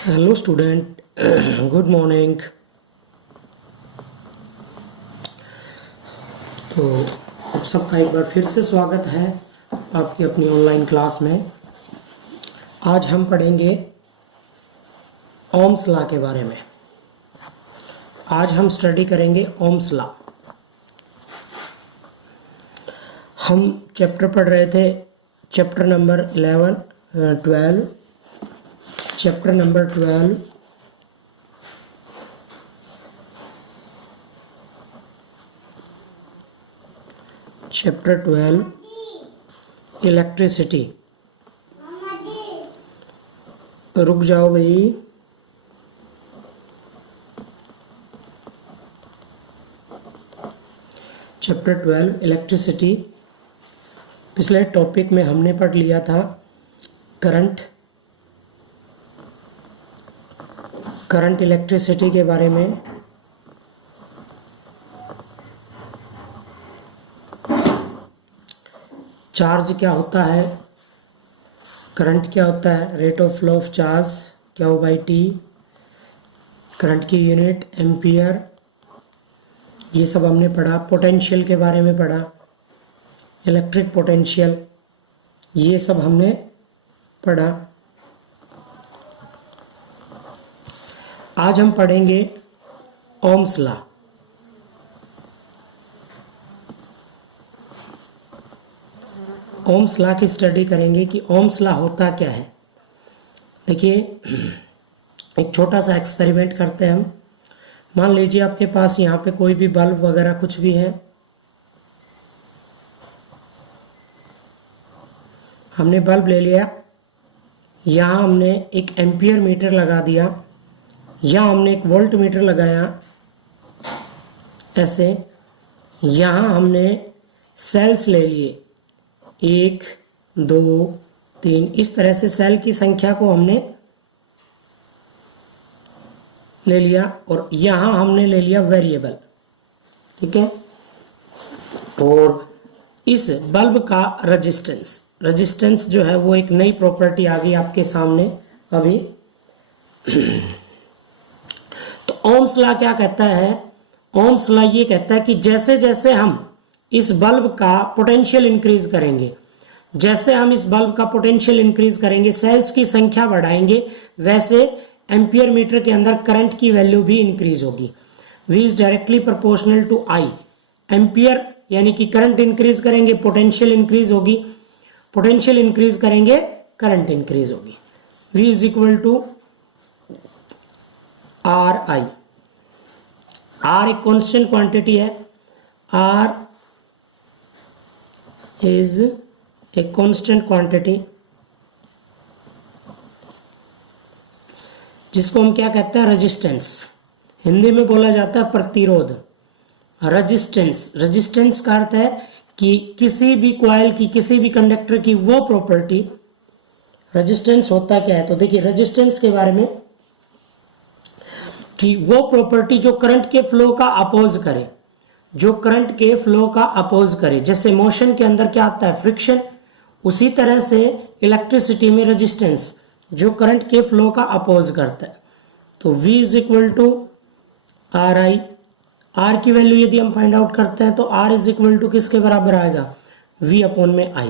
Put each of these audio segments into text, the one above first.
Hello student, good morning. तो आप सबका एक बार फिर से स्वागत है आपकी अपनी ऑनलाइन क्लास में। आज हम पढ़ेंगे ओम्स लॉ के बारे में। आज हम स्टडी करेंगे ओम्स लॉ। हम चैप्टर पढ़ रहे थे, chapter number 12 chapter number 12 chapter 12 electricity. रुक जाओ भाई। Chapter 12 electricity. पिछले टॉपिक में हमने पढ़ लिया था करंट इलेक्ट्रिसिटी के बारे में। चार्ज क्या होता है, करंट क्या होता है, rate of flow of charge क्या हो बाई टी, करंट की यूनिट एम्पियर, ये सब हमने पढ़ा। पोटेंशियल के बारे में पढ़ा, इलेक्ट्रिक पोटेंशियल, ये सब हमने पढ़ा। आज हम पढ़ेंगे ओम्स लॉ। ओम्स लॉ की स्टडी करेंगे कि ओम्स लॉ होता क्या है। देखिए, एक छोटा सा एक्सपेरिमेंट करते हैं हम। मान लीजिए आपके पास यहाँ पे कोई भी बल्ब वगैरह कुछ भी है, हमने बल्ब ले लिया, यहाँ हमने एक एम्पियर मीटर लगा दिया, यहाँ हमने एक वोल्ट मीटर लगाया ऐसे, यहाँ हमने सेल्स ले लिए 1 2 3, इस तरह से सेल की संख्या को हमने ले लिया, और यहाँ हमने ले लिया वेरिएबल, ठीक है। और इस बल्ब का रेजिस्टेंस जो है वो एक नई प्रॉपर्टी आ गई आपके सामने अभी। तो ओम्स लॉ क्या कहता है? ओम्स लॉ ये कहता है कि जैसे जैसे हम इस बल्ब का पोटेंशियल इंक्रीज करेंगे, जैसे हम इस बल्ब का पोटेंशियल इंक्रीज करेंगे, सेल्स की संख्या बढ़ाएंगे, वैसे एम्पियर मीटर के अंदर करंट की वैल्यू भी इंक्रीज होगी। V is directly proportional to I। Ampere यानी कि करंट इंक्रीज करेंगे, पोटेंशियल इंक्रीज होगी, पोटेंशियल इंक्रीज करेंगे, करंट इंक्रीज होगी। V is equal to RI। R एक कांस्टेंट क्वांटिटी है, R is a constant quantity, जिसको हम क्या कहते हैं? रेजिस्टेंस। हिंदी में बोला जाता है प्रतिरोध। रेजिस्टेंस का अर्थ है कि किसी भी कॉइल की, किसी भी कंडक्टर की वो प्रॉपर्टी। रेजिस्टेंस होता क्या है? तो देखिए, रेजिस्टेंस के बारे में कि वो प्रॉपर्टी जो करंट के फ्लो का अपोज करे, जो करंट के फ्लो का अपोज करे। जैसे मोशन के अंदर क्या आता है? फ्रिक्शन। उसी तरह से इलेक्ट्रिसिटी में रेजिस्टेंस, जो करंट के फ्लो का अपोज करता है। तो V is equal to RI। R की वैल्यू यदि हम फाइंड आउट करते हैं तो R इज इक्वल टू किसके बराबर आएगा? V अपॉन में I।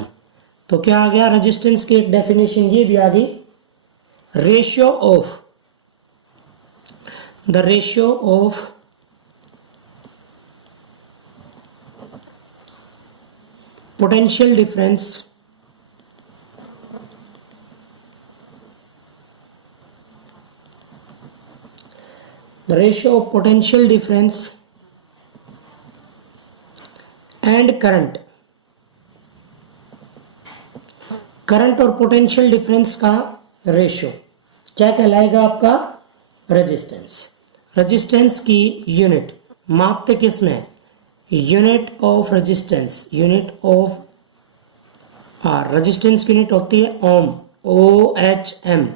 तो क्या आ गया? रेजिस्टेंस की एक डेफिनेशन ये भी आ गई, ratio of potential difference the ratio of potential difference and current और पोटेंशियल डिफरेंस का रेशियो क्या कहलाएगा? आपका रेजिस्टेंस की यूनिट मापते किस में? Unit of resistance, unit of resistance की यूनिट होती है ओम, OHM।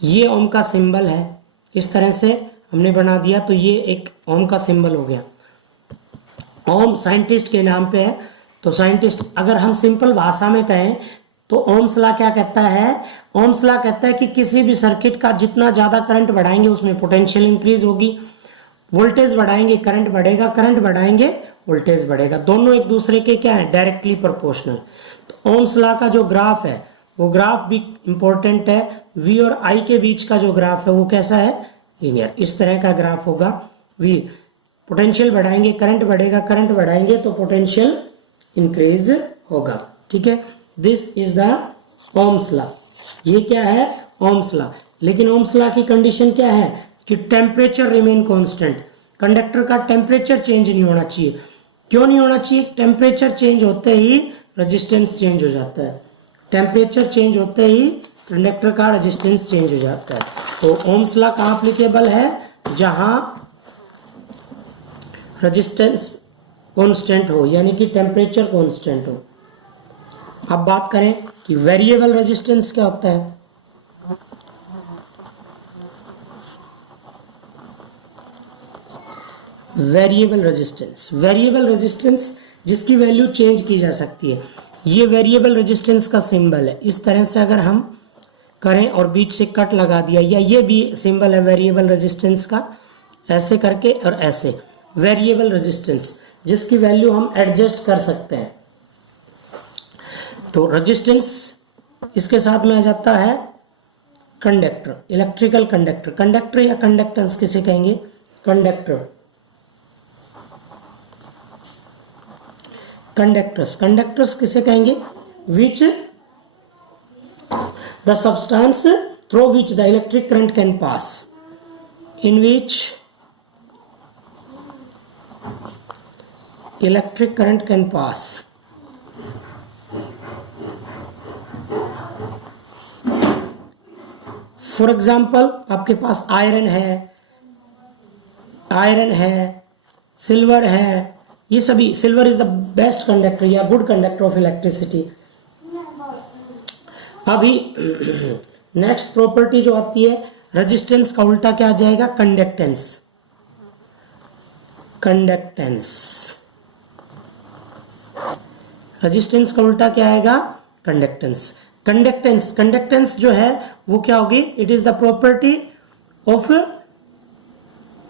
ये ओम का सिंबल है, इस तरह से हमने बना दिया, तो ये एक ओम का सिंबल हो गया। ओम साइंटिस्ट के नाम पे है। तो साइंटिस्ट, अगर हम सिंपल भाषा में कहें तो ओम्स लॉ क्या कहता है? ओम्स लॉ कहता है कि किसी भी सर्किट का जितना ज्यादा करंट बढ़ाएंगे उसमें पोटेंशियल इंक्रीज होगी, वोल्टेज बढ़ाएंगे करंट बढ़ेगा, करंट बढ़ाएंगे वोल्टेज बढ़ेगा, दोनों एक दूसरे के क्या है? Directly proportional. तो ओम्स लॉ का जो ग्राफ है वो ग्राफ भी इंपॉर्टेंट है। V और I के बीच का जो ग्राफ है वो कैसा है? लीनियर। इस तरह का ग्राफ होगा। V पोटेंशियल बढ़ाएंगे करंट बढ़ेगा, करंट बढ़ाएंगे तो पोटेंशियल इंक्रीज होगा। ठीक है, this is the Ohm's law. ये क्या है? Ohm's law. लेकिन ओम्स लॉ की कंडीशन क्या है कि टेम्परेचर रिमेन कांस्टेंट, कंडक्टर का टेम्परेचर चेंज नहीं होना चाहिए। क्यों नहीं होना चाहिए? टेम्परेचर चेंज होते ही रेजिस्टेंस चेंज हो जाता है, टेम्परेचर चेंज होते ही कंडक्टर का रेजिस्टेंस चेंज हो जाता है। तो ओम्स लॉ कहाँ एप्लीकेबल है? जहां रेजिस्टेंस कांस्टेंट हो, यानी कि टेम्परेचर कांस्टेंट हो। अब बात करें कि वेरिएबल रेजिस्टेंस क्या होता है। वेरिएबल रेजिस्टेंस जिसकी वैल्यू चेंज की जा सकती है, ये वेरिएबल रेजिस्टेंस का सिंबल है। इस तरह से अगर हम करें और बीच से कट लगा दिया, या ये भी सिंबल है वेरिएबल रेजिस्टेंस का, ऐसे करके और ऐसे, वेरिएबल रेजिस्टेंस जिसकी वैल्यू हम एडजस्ट कर सकते हैं। तो रेजिस्टेंस इसके साथ में आ जाता है कंडक्टर, इलेक्ट्रिकल कंडक्टर। कंडक्टर या कंडक्टेंस किसे कहेंगे? कंडक्टर। कंडक्टर्स किसे कहेंगे? Which the substance through which the electric current can pass, in which electric current can pass. For example आपके पास आयरन है, सिल्वर है, ये सभी, silver is the best conductor या गुड कंडक्टर ऑफ इलेक्ट्रिसिटी। अभी next property जो आती है, रेजिस्टेंस का उल्टा क्या आ जाएगा? कंडक्टेंस। रेजिस्टेंस का उल्टा क्या आएगा? कंडक्टेंस जो है वो क्या होगी? It is the property of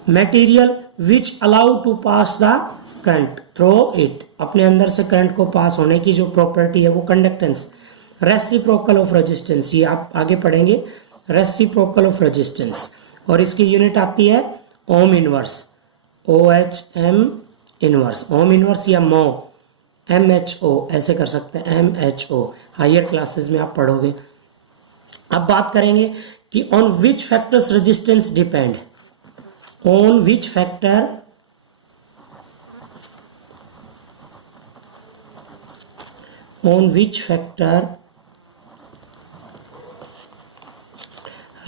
material which allow to pass the current through it. अपने अंदर से करंट को पास होने की जो प्रॉपर्टी है वो कंडक्टेंस। रेसिप्रोकल ऑफ रेजिस्टेंस, ये आप आगे पढ़ेंगे, रेसिप्रोकल ऑफ रेजिस्टेंस। और इसकी यूनिट आती है ohm inverse, OHM inverse, ohm inverse या मो, MHO ऐसे कर सकते हैं, MHO। हायर क्लासेस में आप पढ़ोगे। अब बात करेंगे कि on which factors resistance depend, on which factor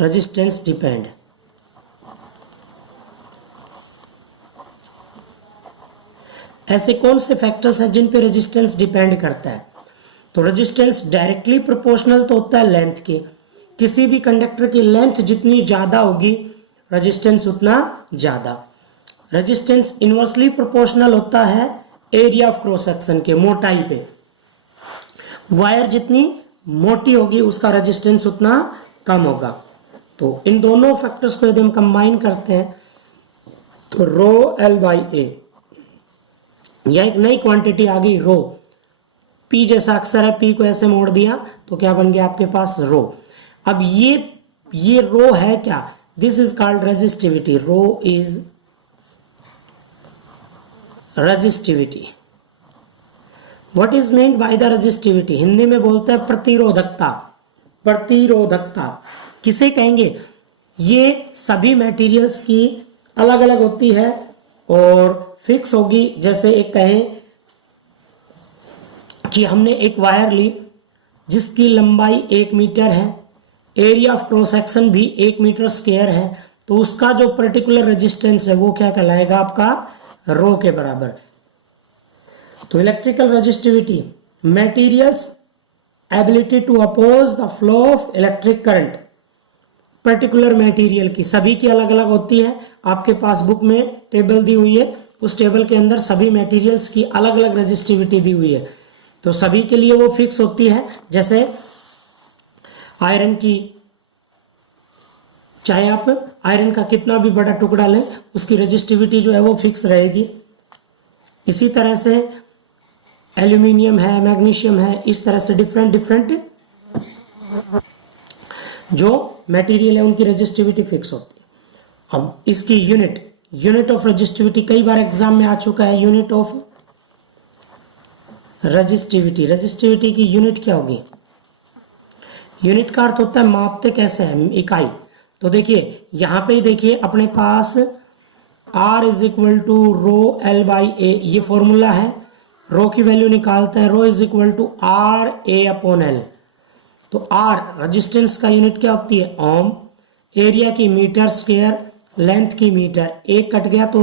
resistance depend. ऐसे कौन से फैक्टर्स हैं जिन पे रेजिस्टेंस डिपेंड करता है? तो रेजिस्टेंस डायरेक्टली प्रोपोर्शनल तो होता है लेंथ के, किसी भी कंडक्टर की लेंथ जितनी ज्यादा होगी रेजिस्टेंस उतना ज्यादा। रेजिस्टेंस इनवर्सली प्रोपोर्शनल होता है एरिया ऑफ क्रॉस सेक्शन के, मोटाई पे। वायर जितनी मोटी होगी उसका रेजिस्टेंस उतना कम होगा। तो इन दोनों फैक्टर्स को यदि हम कंबाइन करते हैं तो रो L बाई ए, यह एक नई क्वांटिटी आ गई रो। P जैसा अक्सर है, P को ऐसे मोड़ दिया तो क्या बन गया आपके पास रो। अब ये रो है क्या? This is called resistivity. Rho is resistivity. What is mean by the resistivity? Hindi में बोलते हैं प्रतिरोधकता। किसे कहेंगे? ये सभी मटेरियल्स की अलग अलग होती है और फिक्स होगी। जैसे एक कहें कि हमने एक वायर ली जिसकी लंबाई 1 मीटर है, एरिया ऑफ क्रॉस सेक्शन भी 1 मीटर स्क्वायर है, तो उसका जो पर्टिकुलर रेजिस्टेंस है वो क्या कहलाएगा? आपका रो के बराबर। तो electrical resistivity, materials ability to oppose the flow of electric current. Particular material की, सभी की अलग अलग होती है। आपके पास बुक में टेबल दी हुई है, उस टेबल के अंदर सभी मटेरियल्स की अलग अलग रेजिस्टिविटी दी हुई है। तो सभी के लिए वो फिक्स होती है। जैसे आयरन की, चाहे आप आयरन का कितना भी बड़ा टुकड़ा लें, उसकी रेजिस्टिविटी जो है वो फिक्स रहेगी। इसी तरह से एल्यूमिनियम है, मैग्नीशियम है, इस तरह से डिफरेंट डिफरेंट जो मटेरियल है उनकी रेजिस्टिविटी फिक्स होती है। अब इसकी यूनिट ऑफ रेजिस्टिविटी कई बार एग्जाम में आ चुका है। यूनिट ऑफ रेजिस्टिविटी की यूनिट क्या होगी? यूनिट का अर्थ होता है मापते कैसे है, इकाई। तो देखिए यहां पे ही देखिए अपने पास R is equal to rho L by A, ये फॉर्मूला है। रो की वैल्यू निकालते हैं, rho is equal to R A upon L. तो R रेजिस्टेंस का यूनिट क्या होती है? ओम। एरिया की मीटर स्क्वायर, लेंथ की मीटर, एक कट गया तो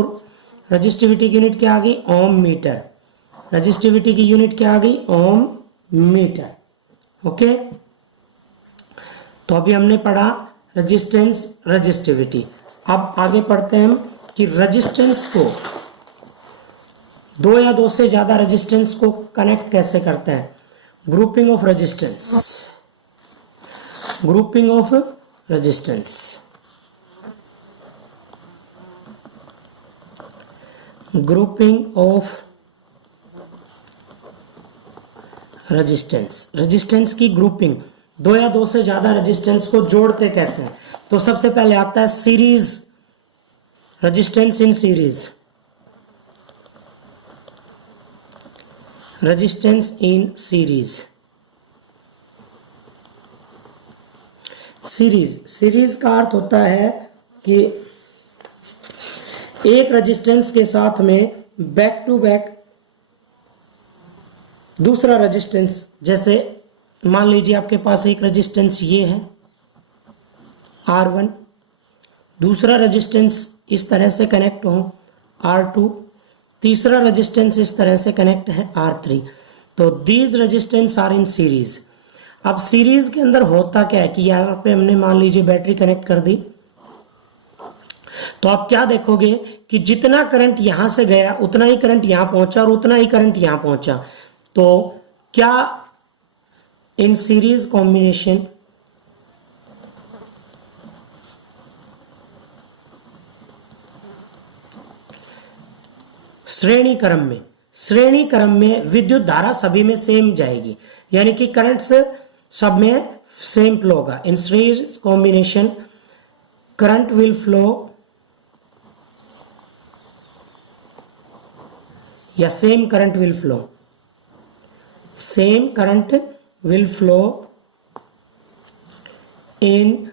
रेजिस्टिविटी की यूनिट क्या आ गई? Ohm metre. रेजिस्टिविटी की यूनिट क्या आ गई? Ohm metre. ओके, तो अभी हमने पढ़ा रेजिस्टेंस, रेजिस्टिविटी। अब आगे पढ़ते हैं हम कि रेजिस्टेंस को, दो या दो से ज्यादा रेजिस्टेंस को कनेक्ट कैसे करते हैं। Grouping of resistance, grouping of resistance, grouping of resistance, resistance की ग्रुपिंग, दो या दो से ज्यादा रेजिस्टेंस को जोड़ते कैसे हैं। तो सबसे पहले आता है series, resistance in series, resistance in series. Series का अर्थ होता है कि एक रेजिस्टेंस के साथ में बैक टू बैक दूसरा रेजिस्टेंस, जैसे मान लीजिए आपके पास एक रेजिस्टेंस ये है R1, दूसरा रेजिस्टेंस इस तरह से कनेक्ट हो R2, तीसरा रेजिस्टेंस इस तरह से कनेक्ट है R3। तो these resistance are in series. अब सीरीज के अंदर होता क्या है कि यहाँ पे हमने मान लीजिए बैटरी कनेक्ट कर दी, तो आप क्या देखोगे कि जितना करंट यहां से गया उतना ही करंट यहां पहुंचा और उतना ही करंट यहां पहुंचा। तो क्या इन सीरीज कॉम्बिनेशन श्रेणी क्रम में विद्युत धारा सभी में सेम जाएगी, यानी कि करंट्स सब में सेम फ्लो होगा। In series combination current will flow, या same current will flow, same current will flow in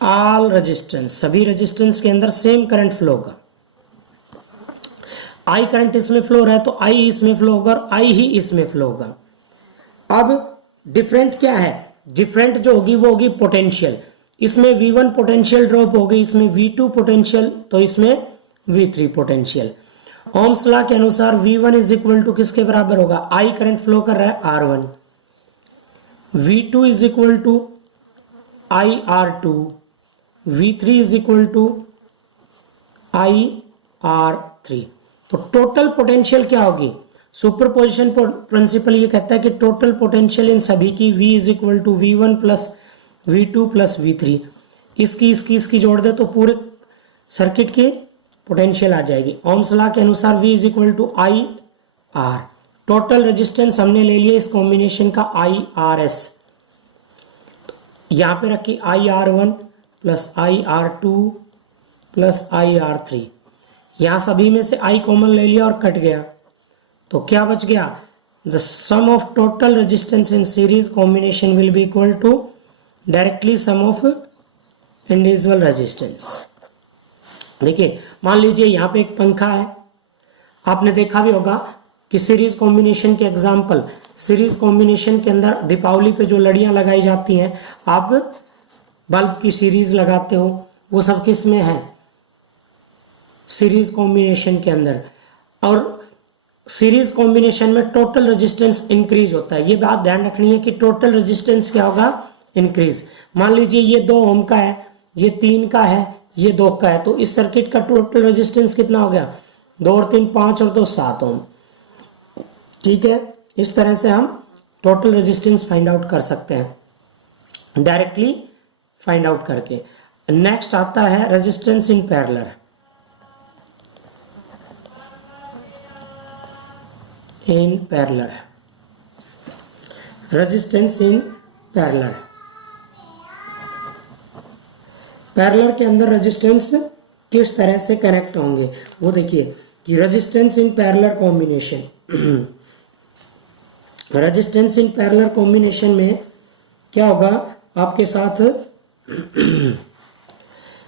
all resistance, सभी रेजिस्टेंस के अंदर सेम करंट फ्लो होगा। आई करंट इसमें फ्लो हो रहा है तो आई इसमें फ्लो होगा और आई ही इसमें फ्लो होगा। अब डिफरेंट क्या है? डिफरेंट जो होगी वो होगी पोटेंशियल। इसमें V1 पोटेंशियल ड्रॉप होगी, इसमें V2 पोटेंशियल, तो इसमें V3 पोटेंशियल। ओम्स लॉ के अनुसार V1 इज इक्वल टू किसके बराबर होगा? I करंट फ्लो कर रहा है R1, V2 is equal to I R2, V3 is equal to I R3। तो टोटल पोटेंशियल क्या होगी? सुपरपोजिशन प्रिंसिपल ये कहता है कि टोटल पोटेंशियल इन सभी की V is equal to V1 plus V2 plus V3, इसकी जोड़ दे तो पूरे सर्किट की पोटेंशियल आ जाएगी। ओम्स लॉ के अनुसार V is equal to I R। Total resistance हमने ले लिया इस कॉम्बिनेशन का IRS, यहां पे रखी IR1 plus IR2 plus IR3, यहां सभी में से I कॉमन ले लिया और कट गया, तो क्या बच गया? The sum of total resistance in series combination will be equal to directly sum of individual resistance. देखिए मान लीजिए यहां पे एक पंखा है, आपने देखा भी होगा कि सीरीज कॉम्बिनेशन के एग्जाम्पल, सीरीज कॉम्बिनेशन के अंदर दीपावली पे जो लड़ियां लगाई जाती हैं, आप बल्ब की सीरीज लगाते हो, वो सब किस में है? सीरीज कॉम्बिनेशन के अंदर। और सीरीज कॉम्बिनेशन में टोटल रेजिस्टेंस इंक्रीज होता है, ये बात ध्यान रखनी है कि टोटल रेजिस्टेंस क्या होगा? इंक्रीज। मान लीजिए ये 2 ओम का है, ये 3 का है, ये 2 का है, तो इस सर्किट का टोटल रेजिस्टेंस कितना हो गया? 2 और 3 5 और 2 7 ओम। ठीक है, इस तरह से हम टोटल रेजिस्टेंस फाइंड आउट कर सकते हैं डायरेक्टली फाइंड आउट करके। नेक्स्ट आता है resistance in parallel. In parallel, resistance in parallel. Parallel के अंदर रेजिस्टेंस किस तरह से कनेक्ट होंगे वो देखिए कि resistance in parallel combination, resistance in parallel combination में क्या होगा आपके साथ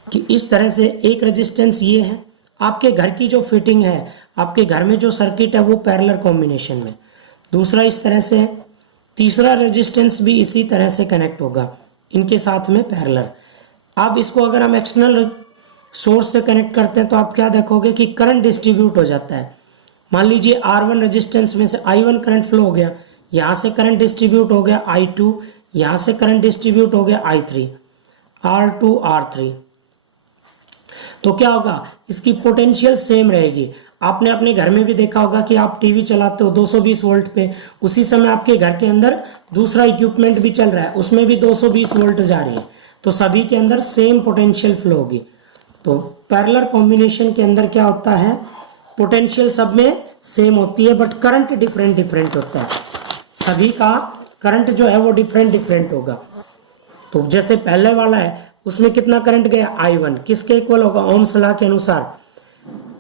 कि इस तरह से एक रेजिस्टेंस ये है, आपके घर की जो फिटिंग है, आपके घर में जो सर्किट है वो पैरेलल कॉम्बिनेशन में, दूसरा इस तरह से है, तीसरा रेजिस्टेंस भी इसी तरह से कनेक्ट होगा इनके साथ में पैरेलल। अब इसको अगर हम एक्सटर्नल सोर्स से कनेक्ट करते हैं तो आप क्या देखोगे कि करंट डिस्ट्रीब्यूट हो जाता है। मान लीजिए R1 रेजिस्टेंस में से I1 करंट फ्लो हो गया, यहां से करंट डिस्ट्रीब्यूट हो गया I2, यहां से करंट डिस्ट्रीब्यूट हो गया I3, R2 R3। तो क्या होगा, इसकी पोटेंशियल सेम रहेगी। आपने अपने घर में भी देखा होगा कि आप टीवी चलाते हो 220 वोल्ट पे, उसी समय आपके घर के अंदर दूसरा इक्विपमेंट भी चल रहा है, उसमें भी 220 वोल्ट जा रही है, तो सभी के अंदर सेम पोटेंशियल फ्लो होगी। तो पैरेलल कॉम्बिनेशन के अंदर क्या होता है, पोटेंशियल सब में सेम होती है बट करंट डिफरेंट डिफरेंट होता है, सभी का करंट जो है वो डिफरेंट डिफरेंट होगा। तो जैसे पहले वाला है उसमें कितना करंट गया I1, किसके इक्वल होगा, ओम्स लॉ के अनुसार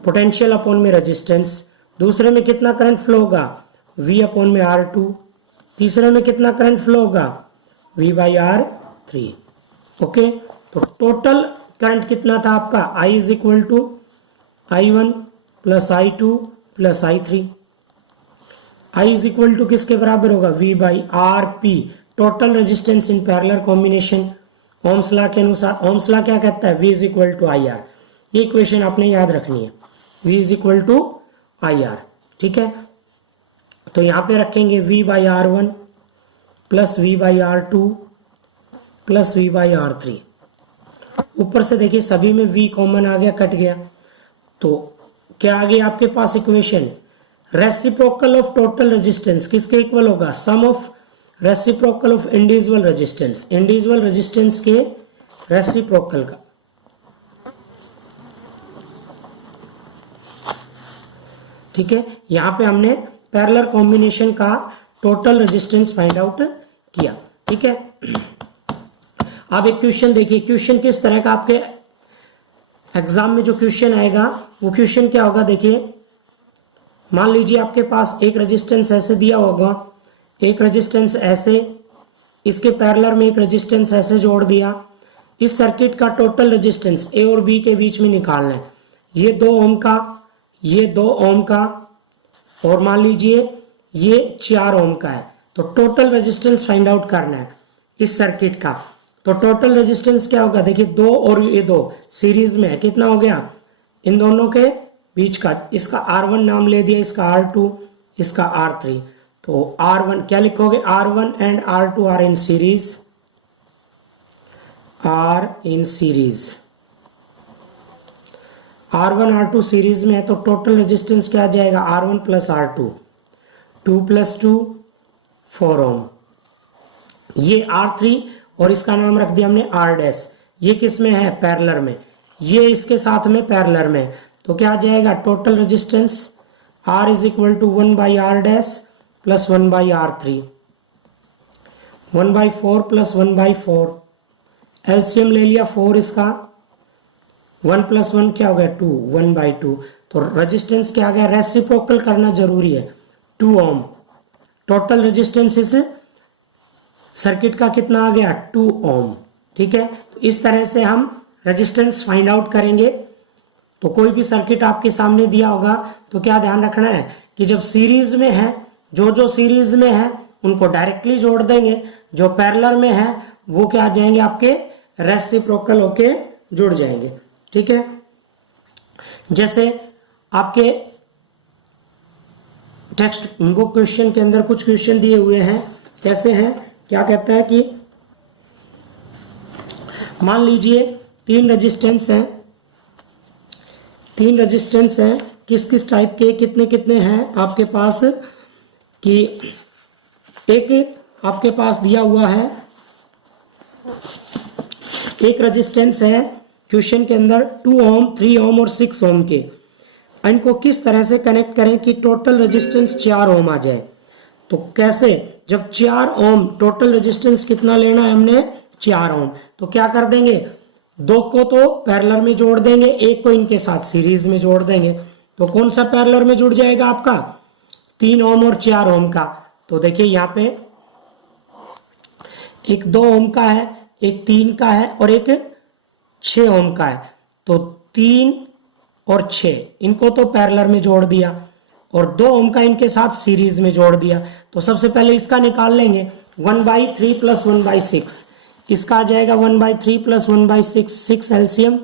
पोटेंशियल अपॉन में रेजिस्टेंस। दूसरे में कितना करंट फ्लो होगा, V अपॉन में R2। तीसरे में कितना करंट फ्लो होगा, V बाई R3। ओके, तो टोटल करंट कितना था आपका, I is equal to I1 plus I2 plus I3। I is equal to किसके बराबर होगा, V by RP, total resistance in parallel combination. Ohm's law के अनुसार, ओम्स लॉ क्या कहता है, V is equal to IR। ये इक्वेशन आपने याद रखनी है, V is equal to IR। ठीक है, तो यहां पे रखेंगे V by R1 plus V by R2 plus V by R3। ऊपर से देखिए सभी में V कॉमन आ गया, कट गया, तो क्या आ गया आपके पास equation, reciprocal of total resistance किसके इक्वल होगा, sum of reciprocal of individual resistance, individual resistance के रेसिप्रोकल का। ठीक है, यहां पे हमने पैरेलल कॉम्बिनेशन का टोटल रेजिस्टेंस फाइंड आउट किया। ठीक है, अब एक क्वेश्चन देखिए, क्वेश्चन किस तरह का आपके एग्जाम में जो क्वेश्चन आएगा वो क्वेश्चन क्या होगा, देखिए मान लीजिए आपके पास एक रेजिस्टेंस ऐसे दिया होगा, एक रेजिस्टेंस ऐसे, इसके पैरेलल में एक रेजिस्टेंस ऐसे जोड़ दिया। इस सर्किट का टोटल रेजिस्टेंस ए और बी के बीच में निकालना है, ये 2 ओम का, ये 2 ओम का, और मान लीजिए ये 4 ओम का है। तो टोटल रेजिस्टेंस फाइंड आउट करना है इस सर्किट का। तो टोटल रेजिस्टेंस क्या होगा, देखिए 2 और ये 2 सीरीज में है, कितना हो गया इन दोनों के बीच का, इसका R1 नाम ले दिया, इसका R2, इसका R3। तो R1 क्या लिखोगे, R1 and R2 are in series, are in series, R1 R2 series में है, तो टोटल रेजिस्टेंस क्या आ जाएगा, R1 प्लस R2, 2 प्लस 2 4 ओम। ये R3 और इसका नाम रख दिया हमने R डैश, ये किस में है, पैरेलल में, ये इसके साथ में पैरेलल में। तो क्या आ जाएगा, total resistance R is equal to 1 by R dash plus 1 by R3, 1 by 4 plus 1 by 4, LCM ले लिया 4 इसका, 1 प्लस 1 क्या हो गया 2, 1 बाई 2। तो रेजिस्टेंस क्या आ गया, रेसिप्रोकल करना जरूरी है, 2 ओम। टोटल रेजिस्टेंस इस सर्किट का कितना आ गया, 2 ओम। ठीक है, तो इस तरह से हम रेजिस्टेंस फाइंड आउट करेंगे। तो कोई भी सर्किट आपके सामने दिया होगा तो क्या ध्यान रखना है कि जब सीरीज में है, जो सीरीज में है उनको डायरेक्टली जोड़ देंगे, जो पैरेलल में है वो क्या आ जाएंगे, आपके रेसिप्रोकल होके जुड़ जाएंगे। ठीक है, जैसे आपके टेक्स्ट बुक क्वेश्चन के अंदर कुछ क्वेश्चन दिए हुए हैं, कैसे हैं, क्या कहता है कि मान लीजिए 3 रेजिस्टेंस हैं, 3 रेजिस्टेंस हैं, किस किस टाइप के, कितने कितने हैं आपके पास, कि एक आपके पास दिया हुआ है, एक रेजिस्टेंस है क्वेश्चन के अंदर 2 ओम, 3 ओम और 6 ओम के, इनको किस तरह से कनेक्ट करें कि टोटल रेजिस्टेंस 4 ओम आ जाए। तो कैसे, जब 4 ओम टोटल रेजिस्टेंस कितना लेना है हमने, 4 ओम, तो क्या कर देंगे, 2 को तो पैरेलल में जोड़ देंगे, एक को इनके साथ सीरीज में जोड़ देंगे। तो कौन सा पैरेलल में जुड़ जाएगा आपका, 3 ओम और 4 ओम का। तो देखिए यहाँ पे एक 2 ओम का है, एक 3 का है और एक 6 ओम का है। तो 3 और 6 इनको तो पैरेलल में जोड़ दिया और 2 ओम का इनके साथ सीरीज में जोड़ दिया। तो सबसे पहले इसका निकाल लेंगे, 1/3 प्लस 1/6, इसका आ जाएगा 1/3 प्लस 1/6, 6 एलसीएम,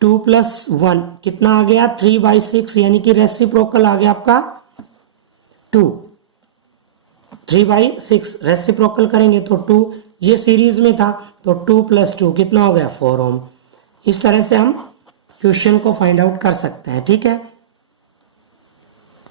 2 प्लस 1 कितना आ गया, 3/6, यानी कि रेसिप्रोकल आ गया आपका 2, 3/6 रेसिप्रोकल करेंगे तो 2, ये सीरीज में था तो 2 प्लस 2 कितना हो गया, 4 ओम। इस तरह से हम क्वेश्चन को फाइंड आउट कर सकते हैं, ठीक है।